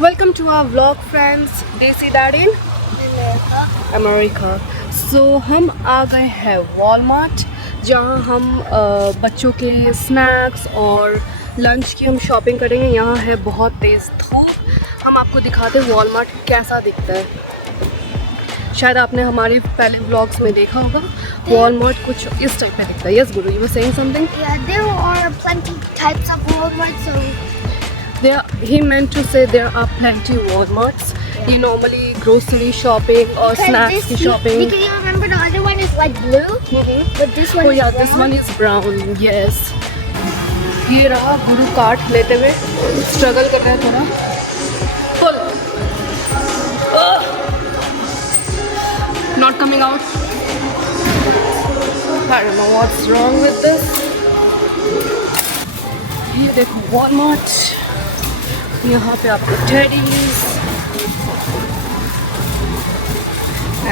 Welcome to our vlog friends. Desi Dad in America. So हम आ गए हैं Walmart जहाँ हम बच्चों के स्नैक्स और लंच की हम शॉपिंग करेंगे। यहाँ है बहुत तेज़ धूप। हम आपको दिखाते हैं वॉलमार्ट कैसा दिखता है। शायद आपने हमारे पहले व्लॉग्स में देखा होगा वॉलमार्ट कुछ इस टाइप में दिखता है। Yes Guru, you were saying something? Yeah, there are plenty types of Walmart, so He meant to say there are plenty Walmarts. You normally grocery shopping or snacks की shopping. Because you remember the other one is like blue, but this one Oh is yeah, brown. this one is brown. Yes. ये रहा गुरु cart लेते हुए struggle कर रहा है थोड़ा। Pull. Not coming out. I don't know what's wrong with this. ये देखो Walmart. यहाँ पे आपको teddies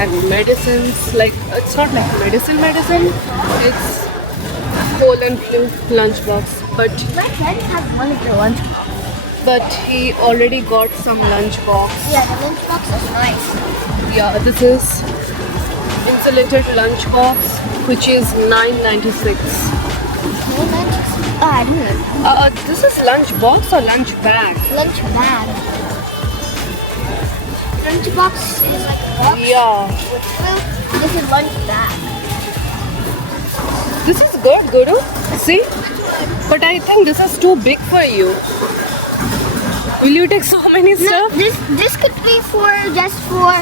and medicines, like it's not like medicine, it's cold and flu lunchbox, but My friend has one of your lunch. he already got some lunchbox. Yeah, the lunchbox is nice. Yeah, this is insulated lunchbox which is $9.96. No lunch. Oh, I knew. This is lunchbox or lunch bag? Lunch bag. Lunchbox is like a box Yeah, with food. This is lunch bag. this is good, Guru. See, but I think this is too big for you. Will you take so many No, stuff? this could be for just for.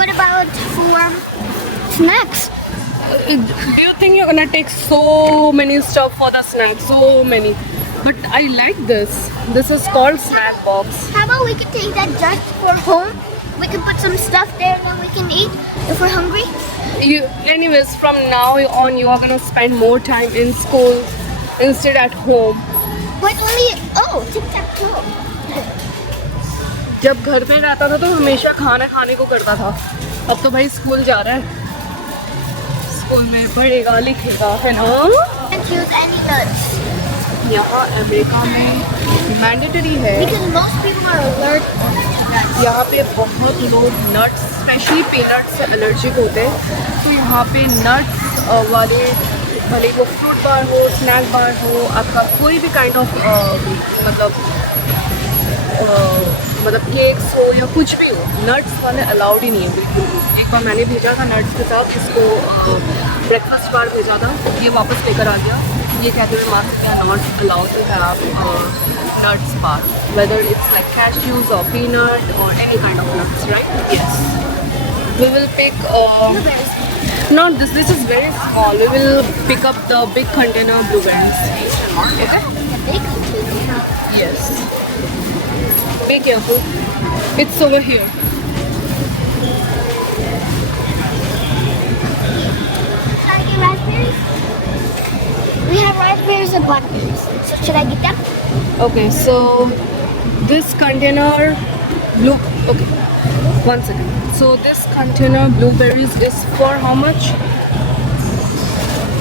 What about for snacks? Do you think you're gonna take so many stuff for the snack? So many. But I like this. This is called snack box. How about we could take that just for home? We could put some stuff there and then we can eat if we're hungry. Anyways, from now on, you are gonna spend more time in school instead at home. But only tic-tac-toe. जब घर पे रहता था तो हमेशा खाना खाने को करता था। अब तो भाई स्कूल जा रहा है, स्कूल में पढ़ेगा लिखेगा, है ना? And choose any nuts. यहाँ अमेरिका में मैंडेटरी है। Because most people are allergic to nuts. यहाँ पे बहुत लोग नट्स, स्पेशली पीनट्स से एलर्जिक होते हैं, तो यहाँ पे नट्स वाले, भले वो फ्रूट बार हो, स्नैक बार हो, आपका कोई भी काइंड ऑफ मतलब केक्स हो या कुछ भी हो, नट्स वाले अलाउड ही नहीं है बिल्कुल भी। एक बार मैंने भेजा था नट्स के साथ, इसको ब्रेकफास्ट बार भेजा था, ये वापस लेकर आ गया। ये कहते हुए माँ से not allowed to have nuts part, whether it's like cashews or peanut or any kind of nuts, right? Yes. We will pick Blueberries. not this. This is very small. We will pick up the big container blueberries. Okay? The big container. Yes. Be careful. It's over here. Should I get raspberries? We have raspberries and blackberries. So should I get them? Okay. So this container blue. Okay. One second. So this container blueberries is for how much?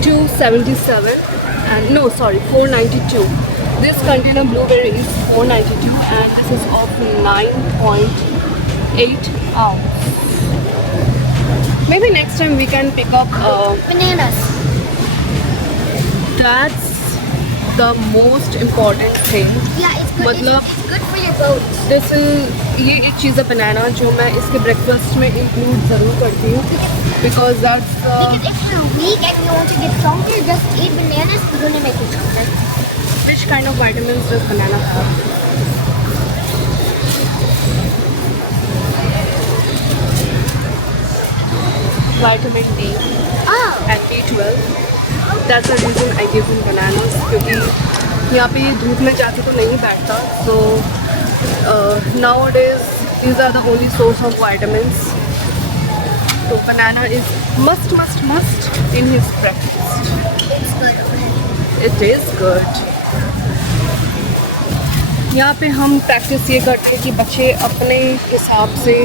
$2.77 and no, sorry, $4.92. This container blueberry is $4.92 and this is of 9.8 ounce. Maybe next time we can pick up. Bananas. That's the most important thing. Yeah, it's good. मतलब It's good for your bones. This ये एक चीज़ है बनाना जो मैं इसके breakfast में include ज़रूर करती हूँ, because that's Because if you're weak and you want to get stronger, just eat bananas. It's gonna make you stronger. which kind of vitamins does banana have? Vitamin D Oh. and B12. That's the reason I give him bananas, क्योंकि यहाँ पे धूप में जाके तो नहीं बैठता, so nowadays these are the only source of vitamins. So banana is must in his breakfast. It's good. It is good. यहाँ पे हम प्रैक्टिस ये करते हैं कि बच्चे अपने हिसाब से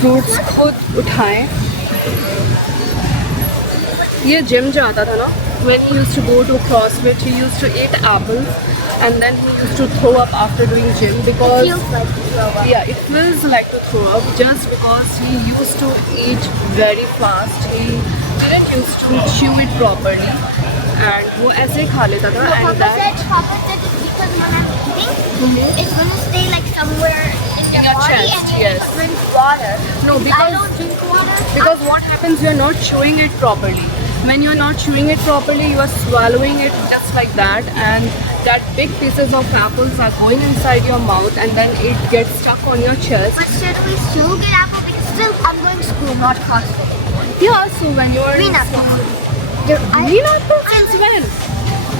फ्रूट्स खुद उठाएं। ये जिम जाता था ना, when he used to go to CrossFit, he used to eat apples and then he used to throw up after doing gym because Feels like throw up. yeah, it feels like to throw up just because he used to eat very fast. He didn't used to chew it properly, and वो ऐसे ही खा लेता था. But And Papa said it's because when I'm eating, it's gonna stay like somewhere in your your body chest, and then yes. you drink water. No, I because don't drink water. because what happens, you're not chewing it properly. When you're not chewing it properly, you are swallowing it just like that, and that big pieces of apples are going inside your mouth, and then it gets stuck on your chest. But should we still get apple? Because still I'm going to school, not CrossFit. Yeah, so when you're Green in apple. green apple since when?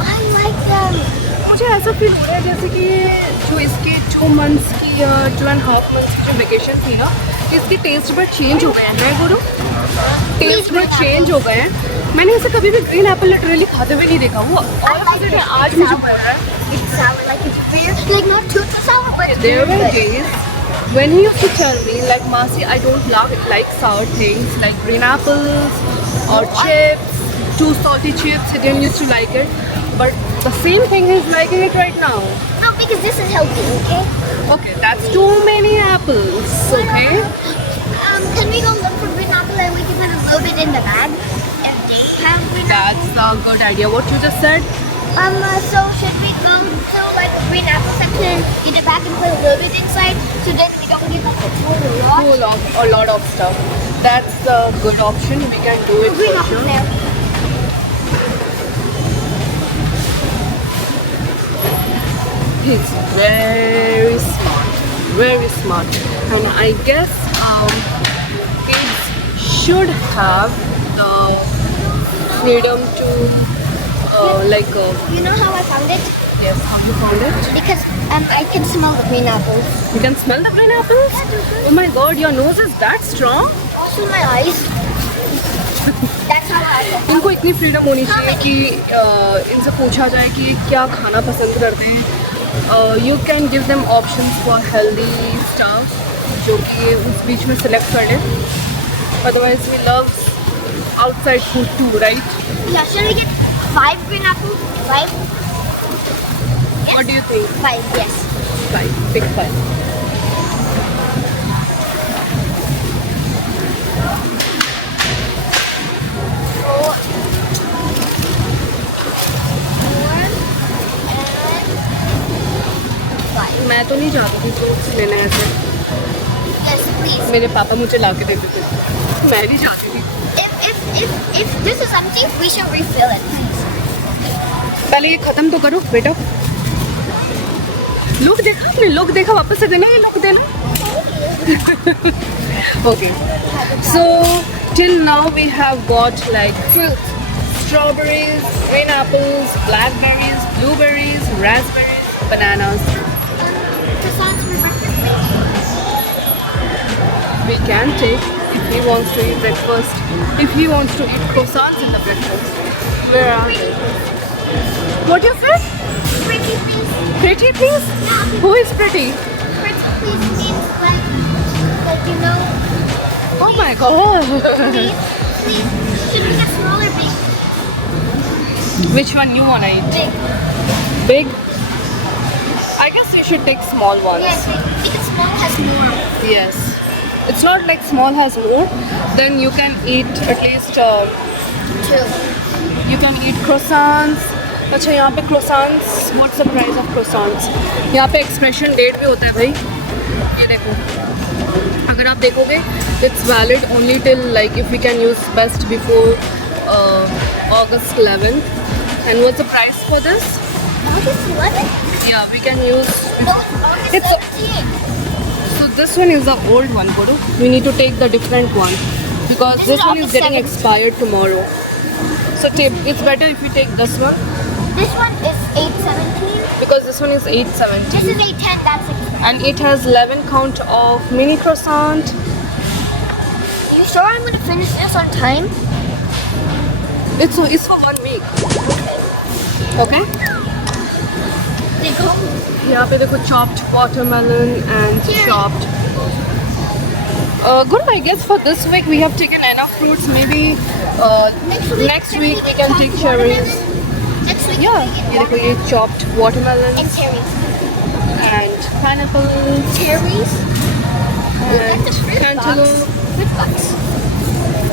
I like them. मुझे ऐसा feel हो रहा है जैसे कि जो इसके 2 months की 2.5 months की जो वेकेशन थी ना, इसके टेस्ट बट चेंज हो गए हैं. मैं बोलूँ टेस्ट बट चेंज हो गए हैं. मैंने इसे कभी भी ग्रीन एप्पल लिटरली खाते हुए नहीं देखा. वो और आज मुझे बोल रहा है. It's sour, like it's weird. Like not too sour, but it's There really were good. days when he used to tell me like, Masi, I don't like sour things like green apples or chips, too salty chips. He didn't used to like it, but the same thing he's liking it right now. No, because this is healthy, okay? Okay, that's too many apples. Okay. Can we go look for green apple and we can put a little bit in the bag? And they have green apple. That's a good idea. What you just said? So should we go to like the green apple section, get it back and put a little bit inside so then we don't get like a whole lot? Full of a lot of stuff. That's a good option. We can do it Green for apple sure. there. He's very smart, and I guess kids should have the freedom to You know how I found it? yes. How you found it? Because I can smell the green apples. You can smell the green apples. Oh my God, your nose is that strong. Also my eyes. That's how I found it. इनको इतनी freedom होनी चाहिए कि इनसे पूछा जाए कि क्या खाना पसंद करते हैं. You can give them options for healthy stuff जो कि उस बीच में select कर लें. Otherwise we love outside food too, right? Yeah, should we get 5 green apples? 5? Yes? What do you think? 5, yes. 5. Pick 5. Four. 4 and 5. मैं तो नहीं चाहती थी फ्रूट्स लेने ऐसे. Yes, please. मेरे पापा मुझे ला के देते थे. मैं नहीं चाहती थी. If this is empty, we should refill it, please. पहले ये खत्म तो करो बेटा. लुक देखा आपने? लुक देखा? वापस से देना. ये लुक देना. Okay. So till now we have got like fruits, strawberries, green apples, blackberries, blueberries, raspberries, bananas. Croissants for breakfast, please. We can take if he wants to eat breakfast. If he wants to eat croissants in the breakfast. Where are they? What you said? Pretty, please. Pretty please? Who is pretty? Pretty, please means like you know. Oh my God. Please, please. Should we get small or big? Which one you wanna eat? Big. Big? I guess you should take small ones. Yes, big. Because small has more. Yes. It's not like small has more. Then you can eat at least 2. you can eat croissants. अच्छा यहाँ पे croissants. What's the price of croissants? यहाँ पे expiration date भी होता है भाई. ये देखो. अगर आप देखोगे, it's valid only till like if we can use best before August 11th. And what's the price for this? August 11th? Yeah, we can use. No, August It's a- 17th. So this one is the old one, Guru. We need to take the different one because This this is one is August getting 7th. expired tomorrow. So it's better if we take this one This one is 817. because this one is 870 This is 810. That's 6. and it has 11 count of mini croissant. You sure I'm gonna finish this on time? It's for 1 week. Okay. They go. यहाँ पे देखो chopped watermelon and Here. chopped. Good. I guess for this week we have taken enough fruits. Maybe next week we can take cherries. Next week Yeah, we ये देखो ये chopped watermelons and cherries. and pineapples Cherries. and That's a fruit cantaloupe. box. Fruit box.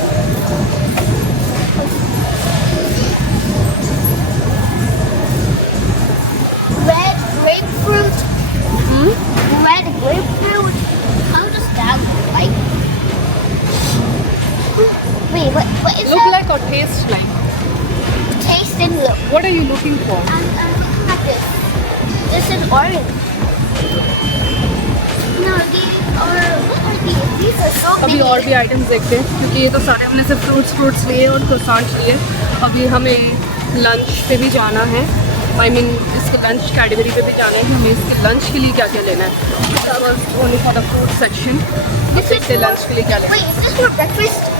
Red grapefruit. Red grapefruit. How does that look like? Wait, what is Look that? like or taste like? Taste and look. What are you looking for? I'm looking at this. This is orange. No, these are, what are these? These are so अभी big. और भी items देखते हैं क्योंकि ये तो सारे हमने सिर्फ फ्रूट्स लिए और croissants लिए. अभी हमें लंच पे भी जाना है. I mean इसके लंच कैटेगरी पे भी जाना है. हमें इसके लंच के लिए क्या क्या लेना है. That was only for the fruit section. This is इसके लंच के लिए क्या लेना Wait, is this for breakfast? है.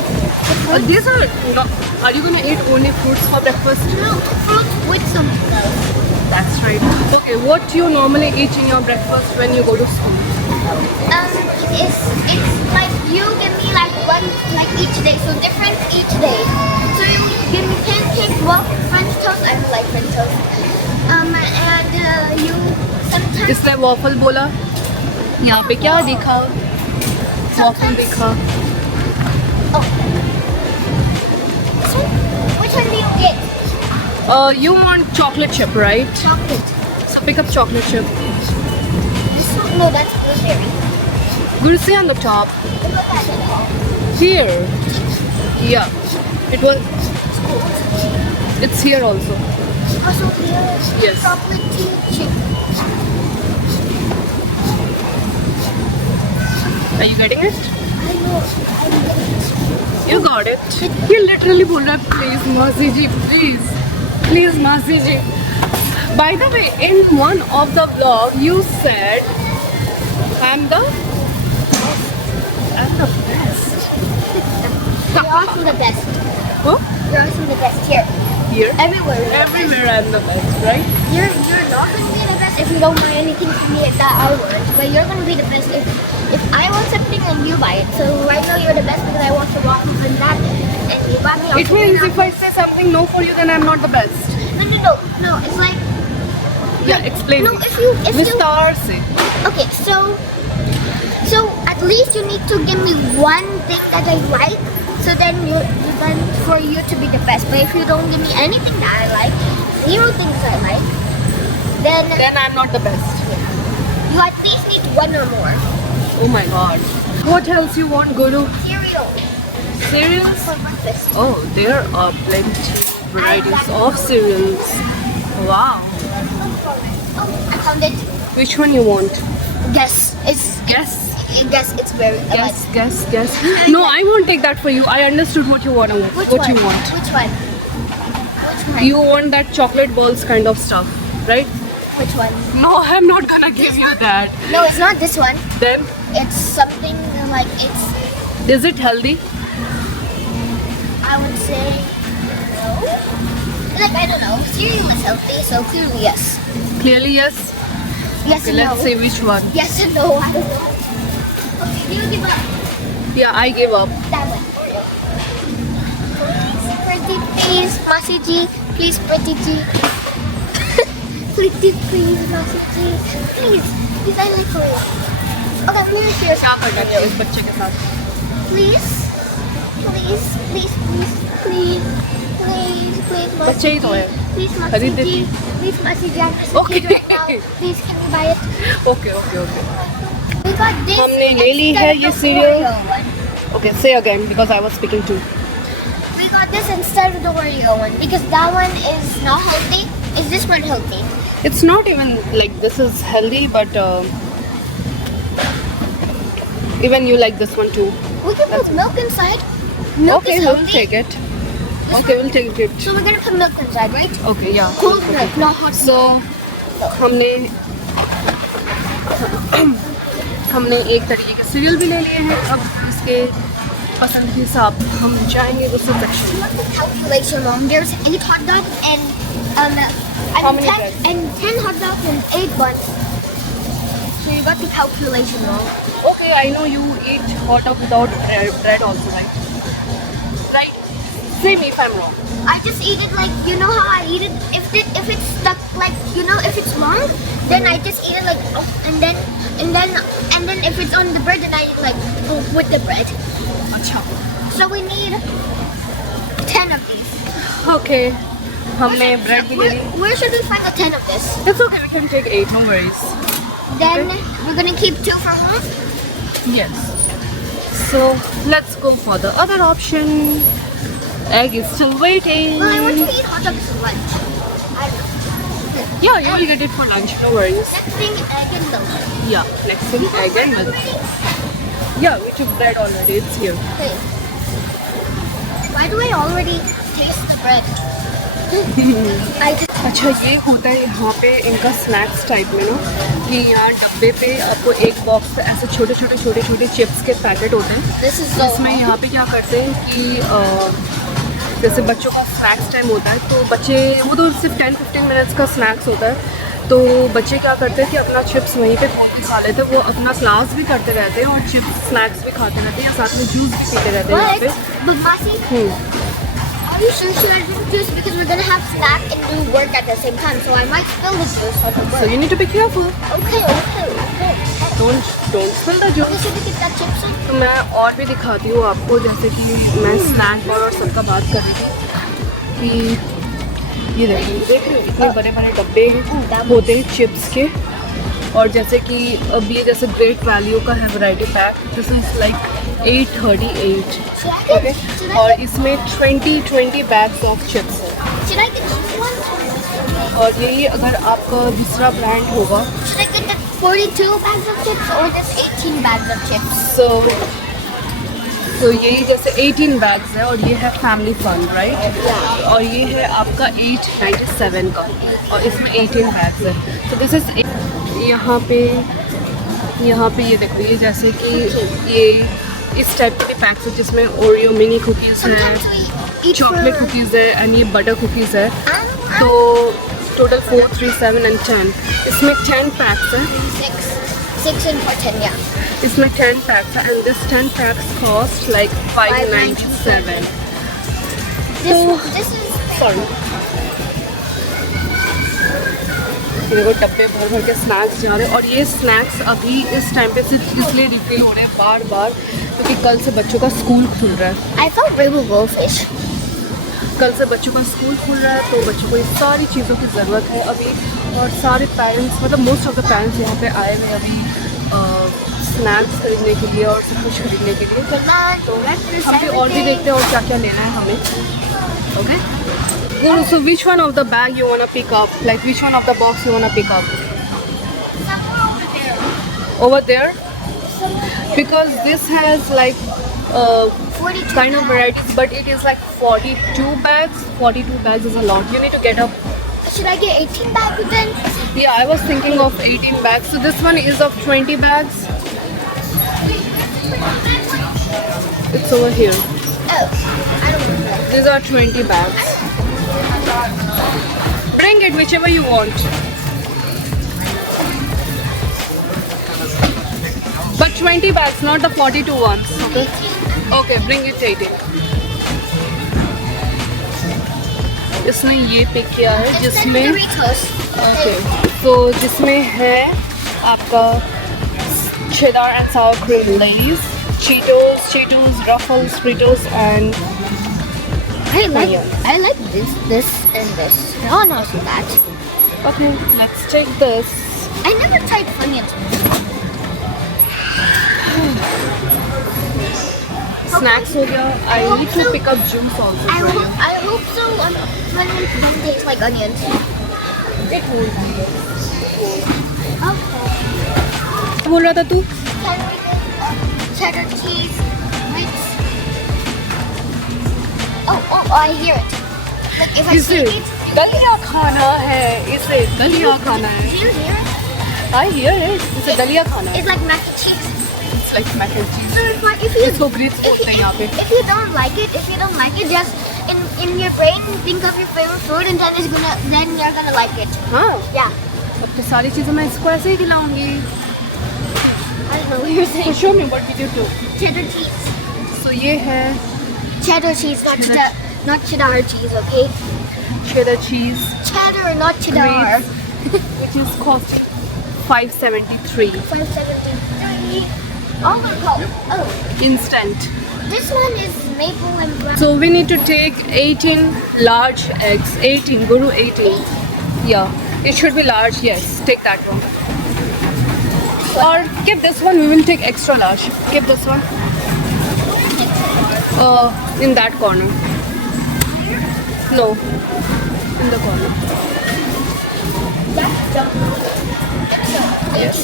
These are not, are you gonna eat only fruits for breakfast? No, fruit with something else. That's right. Okay, what do you normally eat in your breakfast when you go to school? It's like you give me like one like each day, so different each day. So you give me pancakes, waffle, French toast. I don't like French toast. And you sometimes इसलिए waffle बोला. यहाँ पे क्या दिखा? Waffle sometimes दिखा. oh. This one? Which one do you get? You want chocolate chip, right? Chocolate. So pick up chocolate chip. This one? No, that's blueberry. Good to see on the top. Look at it. Here. Yeah. It was. It's here also. Also here, Yes. chocolate tea chip. Are you getting it? I know. I'm getting it. You got it. He literally बोल रहा है, please Masi ji, please Masi ji. By the way, in one of the vlog, you said I'm the best. You're also the best. Huh? You're also the best here. Here. Everywhere. you're the best. Everywhere I'm the best, right? You're not gonna be the best if you don't buy anything from me that I want. But you're gonna be the best if I want something and you buy it. So right now you're the best because I want to walk from that and you buy me. It means if I say something no for you, then I'm not the best. No. It's like Yeah, explain. no. me. If you Vistar se. okay, so at least you need to give me one thing that I like. So then then for you to be the best. But if you don't give me anything that I like, zero things I like, then Then I'm not the best. you at least need one or more. Oh my god. What else you want, Guru? Cereal Cereals? for breakfast. Oh, there are plenty varieties of cereals. Wow. Oh, I found it. Which one you want? Guess. Guess. Guess it's very. I Guess. No, I won't take that for you. I understood what you want. like. Which What one? you want. Which one? Which one? You want that chocolate balls kind of stuff, right? Which one? No, I'm not gonna give you that. No, it's not this one. Then, It's something like it's. is it healthy? I would say no. Like I don't know. Cereal is healthy, so clearly yes. Clearly, yes. Yes Okay, and let's no. say which one. Yes and no. I don't know. Okay, do you give up? Yeah, I give up. That one. Pretty please, Masi Ji. Please, Pretty Ji. Please, Masi Ji. Please, I like her. Okay, I'm gonna share क्या करना है उस बच्चे के साथ? Please, Masi बच्चे ही तो Ji. है. Please, Masi खरीद Ji. देती. Please, Masi Ji. I'm just a Okay. kid right now. Please, can you buy it? Okay. We got this. हमने ले ली instead है of ये the cereal. Oreo one. Okay, say again because I was speaking too. We got this instead of the Oreo one because that one is not healthy. Is this one healthy? It's not even like this is healthy, but even you like this one too. We can put milk inside. Milk Okay, is we'll healthy. take it. This Okay, one- we'll take it. So we're gonna put milk inside, right? Okay, yeah. Cold milk, not hot. So हमने हमने एक तरीके के serial भी ले लिए हैं. अब इसके पसंद के हिसाब हम जाएंगे दूसरे section. What's the calculation wrong? There's 8 hot dogs and How many 10, breads? and 10 hot dogs and 8 buns. So you got the calculation wrong. Okay, I know you eat hot dog without bread also, right? Right. Say me if I'm wrong. I just eat it like, you know how I eat it? If it's stuck, like, you know, if it's long, then I just eat it like, oh, and then if it's on the bread, then I eat like, oh, with the bread. अच्छा. So we need 10 of these. Okay. हमने bread भी ले ली. Where should we find the 10 of this? It's okay. We can take 8. No worries. Then we're gonna keep 2 for home. Yes. So let's go for the other option. Egg is still waiting. Well, I want to eat hot dogs for lunch. Yeah, you will get it for lunch. No worries. Next thing, egg and milk. Yeah. Next thing, egg and milk. Yeah, we took bread already. It's here. Okay. Why do I already taste the bread? I just अच्छा ये होता है यहाँ पे इनका snacks type में ना कि यहाँ डब्बे पे आपको एक बॉक्स पे ऐसे छोटे छोटे चिप्स के पैकेट होते हैं. this is so इसमें यहाँ पे क्या करते हैं कि जैसे बच्चों का स्नैक्स टाइम होता है तो बच्चे वो तो सिर्फ 10-15 मिनट्स का स्नैक्स होता है तो बच्चे क्या करते हैं कि अपना चिप्स वहीं पे खोल के खा लेते हैं. वो अपना क्लास भी करते रहते हैं और चिप्स स्नैक्स भी खाते रहते हैं या साथ में जूस भी पीते रहते हैं यहाँ पे. But Masi, are you sure should I drink juice? Because we're gonna have snack and do work at the same time, so I might spill the juice on the So work. you need to be careful. Okay. Don't spill the juice. Should we get that chips on? तो मैं और भी दिखाती हूँ आपको जैसे कि मैं स्नैक बार और सबका बात कर रही थी कि ये देखिए देख रहे हो इतने बड़े बड़े डब्बे होते हैं चिप्स के और जैसे कि अब ये जैसे ग्रेट वैल्यू का है variety pack this is like 838 okay और इसमें 20 बैग्स ऑफ चिप्स है Should I get this one? और यही अगर आपका दूसरा ब्रांड होगा Should I get the 42 bags of chips or just 18 bags of chips? तो यही जैसे 18 बैग्स है और ये है फैमिली फन राइट और ये है आपका 897 का और इसमें 18 बैग्स है तो दिस इज यहाँ पे ये देखो ये जैसे कि ये इस टाइप के पैक्स है जिसमें ओरियो मिनी कुकीज़ Sometimes है we eat chocolate for cookies है एंड ये बटर कुकीज़ है तो टोटल 4, 3, 7 and 10 इसमें 10 पैक्स है 6 and for 10, yeah. इसमें 10 पैक्स है and this 10 PACS cost like 597 This is sorry देखो डब्बे भर भर के स्नैक्स जा रहे हैं और ये स्नैक्स अभी इस टाइम पे सिर्फ इसलिए रिफिल हो रहे हैं बार क्योंकि कल से बच्चों का स्कूल खुल रहा है I thought rainbow goldfish. कल से बच्चों का स्कूल खुल रहा है तो बच्चों को ये सारी चीज़ों की ज़रूरत है अभी और सारे पेरेंट्स मतलब मोस्ट ऑफ द पेरेंट्स यहाँ पे आए हुए अभी स्नैक्स खरीदने के लिए और सब कुछ खरीदने के लिए तो हम भी और भी देखते हैं और क्या क्या लेना है हमें okay so which one of the bag you wanna pick up like which one of the box you wanna pick up over there because this has like 42 kind of varieties but it is like 42 bags is a lot you need to get up Should I get 18 bags then? yeah I was thinking of 18 bags so this one is of 20 bags it's over here Oh, I don't know. these are 20 bags bring it whichever you want but 20 bags not the 42 ones okay okay bring it 18 इसने ये pick किया है It's जिसमें Doritos. Okay तो जिसमें है आपका cheddar and sour cream Lay's, Cheetos, Ruffles, Fritos and I like this, and this. No, no, so that. okay, let's take this. I never tried Funyuns. Snacks हो गया. I need to pick up juice also for you. I hope so. Funyuns don't taste like onions. It won't be. Okay. क्या बोल रहा था तू? Can we get cheddar cheese with? Oh, I hear it. Like if I इसे see it, दलिया खाना है. इसे दलिया खाना है. do you hear it? I hear it. इसे दलिया खाना है. It's like mac and cheese. It's like mac and cheese. So if you इसको grits बोलते हैं यहाँ पे. if you don't like it, just in your brain think of your favorite food and then you're gonna like it. हाँ. Yeah. अब तो सारी चीज़ें मैं इसको ऐसे ही खिलाऊंगी. I don't know what you're So saying. show me what did you do? Cheddar cheese. So ये है Cheddar cheese, not Cheddar- not cheddar cheese, okay? cheddar cheese, Cheddar, not cheddar. which is costing $5.73 573. Oh my god. Oh, instant. this one is maple and brown. So we need to take 18 large eggs. 18, Guru, 18. Yeah, it should be large. Yes, take that one. Or keep this one. We will take extra large. Keep this one. In that corner. No, in the corner. Yes.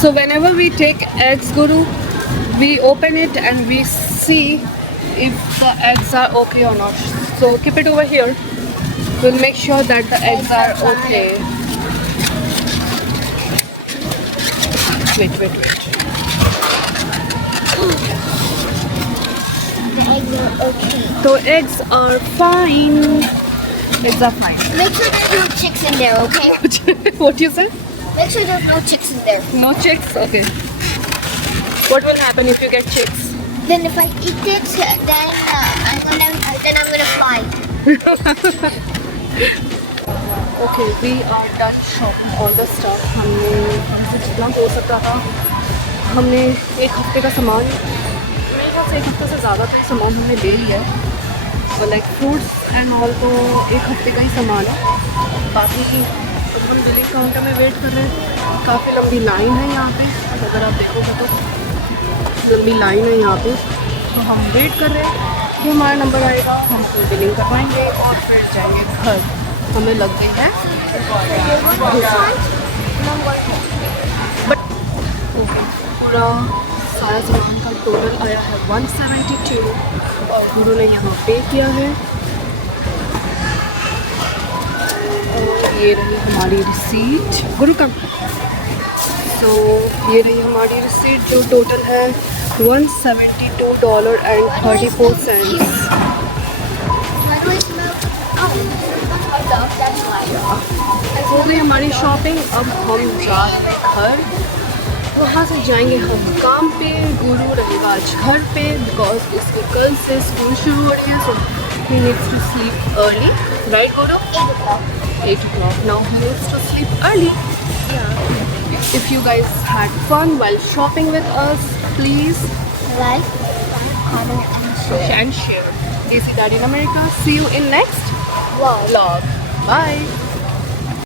So whenever we take eggs, Guru, we open it and we see if the eggs are okay or not. So keep it over here. We'll make sure that the eggs are okay. Wait. The eggs are okay. So eggs are fine. Eggs are fine. Make sure there's no chicks in there, okay? What you said? Make sure there's no chicks in there. No chicks? Okay. What will happen if you get chicks? Then if I eat it, then I'm gonna fly. Okay, we are done shopping all the stuff. हमने हमसे जितना हो सकता था हमने एक हफ्ते का सामान, मेरे ख्याल से एक हफ्ते से ज़्यादा तो सामान हमने ले लिया है. और लाइक फ्रूट्स एंड ऑल तो एक हफ्ते का ही सामान है. बाकी अब हम बिलिंग काउंटर में वेट कर रहे हैं. काफ़ी लंबी लाइन है यहाँ पे, अगर आप देखोगे तो लंबी लाइन है यहाँ पे. तो हम वेट कर रहे हैं कि हमारा नंबर आएगा, हम फिर बिलिंग करवाएंगे और फिर जाएंगे घर. हमें लग गई है बट ओके. पूरा सारा सामान का टोटल आया है 172 और गुरु ने यहाँ पे किया है. और ये रही हमारी रिसीट. गुरु का तो ये रही हमारी रिसीट जो टोटल है $172.34. Why do I smell? Oh, that's why. हो गई हमारी शॉपिंग. अब हम जा रहे हैं घर. वहाँ से जाएंगे हम काम पे. गुरु रहेगा आज घर पे बिकॉज इसके कल से स्कूल शुरू हो रही है. So he needs to sleep early. Right guru? 8 o'clock. Now he needs to sleep early. If you guys had fun while shopping with us, please Like, comment, and share. and share. Desi Daddy in America. See you in next Wow. vlog. Bye.